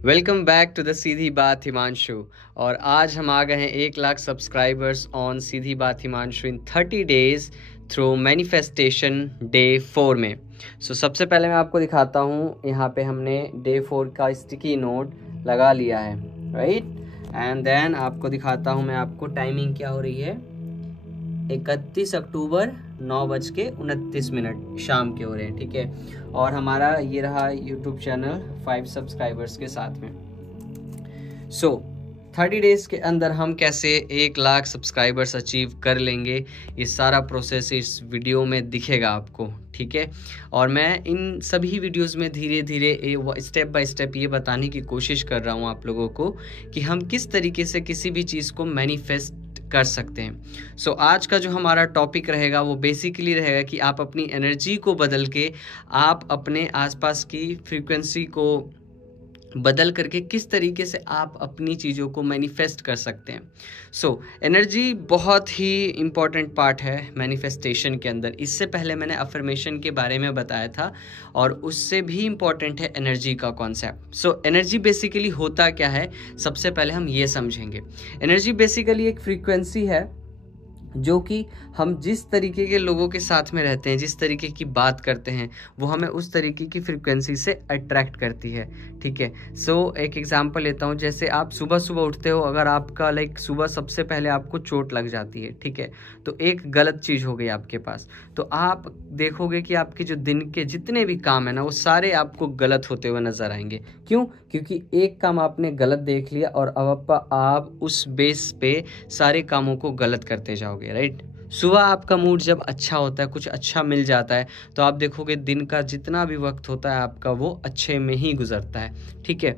Welcome back to the सीधी बात हिमांशु। और आज हम आ गए हैं 1 लाख सब्सक्राइबर्स ऑन सीधी बात हिमांशु इन 30 डेज थ्रू मैनिफेस्टेशन डे 4 में। सबसे पहले मैं आपको दिखाता हूँ, यहाँ पे हमने डे 4 का स्टिकी नोट लगा लिया है, राइट। एंड देन आपको दिखाता हूँ मैं आपको टाइमिंग क्या हो रही है। 31 अक्टूबर 9:29 शाम के हो रहे हैं, ठीक है। और हमारा ये रहा यूट्यूब चैनल 5 सब्सक्राइबर्स के साथ में। 30 डेज के अंदर हम कैसे 1 लाख सब्सक्राइबर्स अचीव कर लेंगे, ये सारा प्रोसेस इस वीडियो में दिखेगा आपको, ठीक है। और मैं इन सभी वीडियोस में धीरे धीरे स्टेप बाय स्टेप ये बताने की कोशिश कर रहा हूँ आप लोगों को कि हम किस तरीके से किसी भी चीज़ को मैनिफेस्ट कर सकते हैं। आज का जो हमारा टॉपिक रहेगा वो बेसिकली रहेगा कि आप अपनी एनर्जी को बदल के आप अपने आसपास की फ्रीक्वेंसी को बदल करके किस तरीके से आप अपनी चीज़ों को मैनिफेस्ट कर सकते हैं। एनर्जी बहुत ही इम्पॉर्टेंट पार्ट है मैनिफेस्टेशन के अंदर। इससे पहले मैंने अफर्मेशन के बारे में बताया था और उससे भी इम्पॉर्टेंट है एनर्जी का कॉन्सेप्ट। एनर्जी बेसिकली होता क्या है, सबसे पहले हम ये समझेंगे। एनर्जी बेसिकली एक फ्रीक्वेंसी है जो कि हम जिस तरीके के लोगों के साथ में रहते हैं, जिस तरीके की बात करते हैं, वो हमें उस तरीके की फ्रीक्वेंसी से अट्रैक्ट करती है, ठीक है। एक एग्जांपल लेता हूँ। जैसे आप सुबह सुबह उठते हो, अगर आपका सुबह सबसे पहले आपको चोट लग जाती है, ठीक है, तो एक गलत चीज़ हो गई आपके पास, तो आप देखोगे कि आपके जो दिन के जितने भी काम है ना, वो सारे आपको गलत होते हुए नजर आएंगे। क्यों? क्योंकि एक काम आपने गलत देख लिया और अब आप उस बेस पे सारे कामों को गलत करते जाओगे, राइट। सुबह आपका मूड जब अच्छा होता है, कुछ अच्छा मिल जाता है, तो आप देखोगे दिन का जितना भी वक्त होता है आपका वो अच्छे में ही गुजरता है, ठीक है।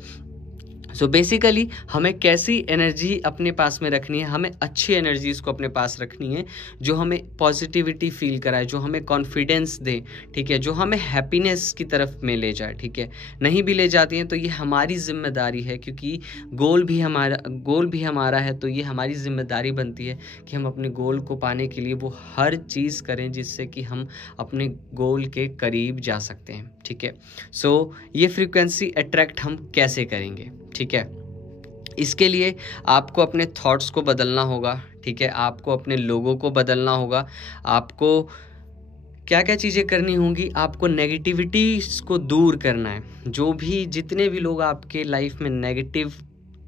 बेसिकली हमें कैसी एनर्जी अपने पास में रखनी है, हमें अच्छी एनर्जीज को अपने पास रखनी है जो हमें पॉजिटिविटी फील कराए, जो हमें कॉन्फिडेंस दे, ठीक है, जो हमें हैप्पीनेस की तरफ में ले जाए, ठीक है। नहीं भी ले जाती हैं तो ये हमारी जिम्मेदारी है, क्योंकि गोल भी हमारा है, तो ये हमारी जिम्मेदारी बनती है कि हम अपने गोल को पाने के लिए वो हर चीज़ करें जिससे कि हम अपने गोल के करीब जा सकते हैं, ठीक है। ये फ्रीक्वेंसी अट्रैक्ट हम कैसे करेंगे, ठीक है। इसके लिए आपको अपने थॉट्स को बदलना होगा, ठीक है। आपको अपने लोगों को बदलना होगा। आपको क्या क्या चीज़ें करनी होंगी, आपको नेगेटिविटी को दूर करना है। जो भी जितने भी लोग आपके लाइफ में नेगेटिव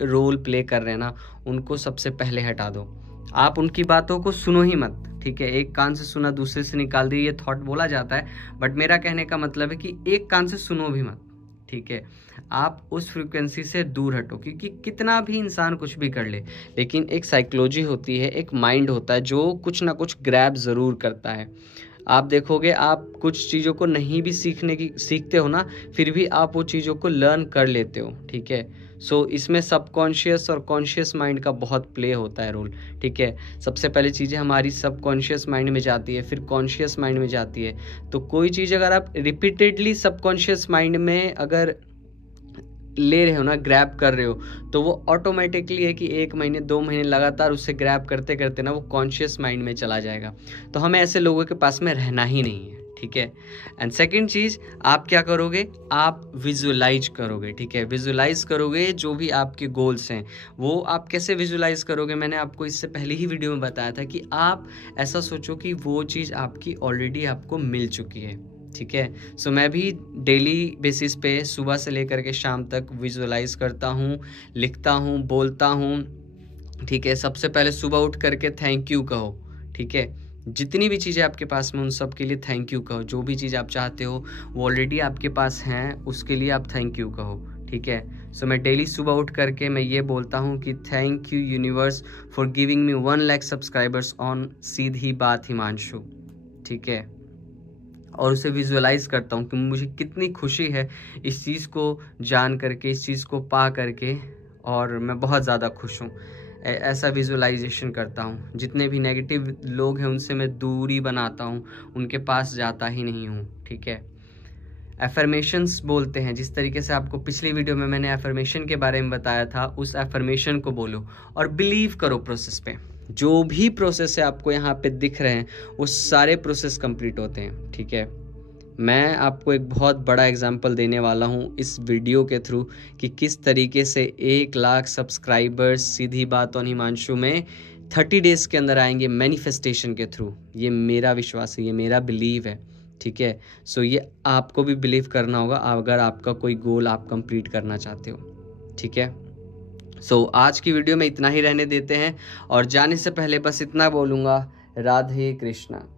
रोल प्ले कर रहे हैं ना, उनको सबसे पहले हटा दो। आप उनकी बातों को सुनो ही मत, ठीक है। एक कान से सुना दूसरे से निकाल दिया, ये थॉट बोला जाता है, बट मेरा कहने का मतलब है कि एक कान से सुनो भी मत, ठीक है। आप उस फ्रीक्वेंसी से दूर हटो, क्योंकि कितना भी इंसान कुछ भी कर ले, लेकिन एक साइकोलॉजी होती है, एक माइंड होता है जो कुछ ना कुछ ग्रैब ज़रूर करता है। आप देखोगे, आप कुछ चीज़ों को नहीं भी सीखते हो ना, फिर भी आप वो चीज़ों को लर्न कर लेते हो, ठीक है। इसमें सबकॉन्शियस और कॉन्शियस माइंड का बहुत प्ले होता है रोल, ठीक है। सबसे पहले चीज़ें हमारी सबकॉन्शियस माइंड में जाती है, फिर कॉन्शियस माइंड में जाती है। तो कोई चीज़ अगर आप रिपीटेडली सबकॉन्शियस माइंड में अगर ले रहे हो ना, ग्रैब कर रहे हो, तो वो ऑटोमेटिकली है कि 1 महीने 2 महीने लगातार उससे ग्रैब करते करते ना वो कॉन्शियस माइंड में चला जाएगा। तो हमें ऐसे लोगों के पास में रहना ही नहीं है, ठीक है। एंड सेकंड चीज़, आप क्या करोगे, आप विजुअलाइज करोगे, ठीक है। विजुअलाइज करोगे जो भी आपके गोल्स हैं। वो आप कैसे विजुअलाइज करोगे, मैंने आपको इससे पहले ही वीडियो में बताया था कि आप ऐसा सोचो कि वो चीज़ आपकी ऑलरेडी आपको मिल चुकी है, ठीक है। मैं भी डेली बेसिस पे सुबह से लेकर के शाम तक विजुअलाइज करता हूँ, लिखता हूँ, बोलता हूँ, ठीक है। सबसे पहले सुबह उठ करके थैंक यू कहो, ठीक है। जितनी भी चीज़ें आपके पास में उन सब के लिए थैंक यू कहो। जो भी चीज़ आप चाहते हो वो ऑलरेडी आपके पास हैं, उसके लिए आप थैंक यू कहो, ठीक है। मैं डेली सुबह उठ करके मैं ये बोलता हूँ कि thank you universe for giving me 1 lakh subscribers on सीधी बात हिमांशु, ठीक है। और उसे विजुअलाइज करता हूँ कि मुझे कितनी खुशी है इस चीज़ को जान करके, इस चीज़ को पा करके, और मैं बहुत ज़्यादा खुश हूँ। ऐसा विजुअलाइजेशन करता हूँ। जितने भी नेगेटिव लोग हैं उनसे मैं दूरी बनाता हूँ, उनके पास जाता ही नहीं हूँ, ठीक है। एफर्मेशंस बोलते हैं, जिस तरीके से आपको पिछली वीडियो में मैंने एफर्मेशन के बारे में बताया था, उस एफर्मेशन को बोलो और बिलीव करो प्रोसेस पे। जो भी प्रोसेस है आपको यहाँ पे दिख रहे हैं वो सारे प्रोसेस कंप्लीट होते हैं, ठीक है। मैं आपको एक बहुत बड़ा एग्जाम्पल देने वाला हूँ इस वीडियो के थ्रू कि किस तरीके से 1 लाख सब्सक्राइबर्स सीधी बात ऑन हिमांशु में 30 डेज़ के अंदर आएंगे मैनिफेस्टेशन के थ्रू। ये मेरा विश्वास है, ये मेरा बिलीव है, ठीक है। सो ये आपको भी बिलीव करना होगा अगर आपका कोई गोल आप कंप्लीट करना चाहते हो, ठीक है। सो आज की वीडियो में इतना ही रहने देते हैं और जाने से पहले बस इतना बोलूँगा, राधे कृष्णा।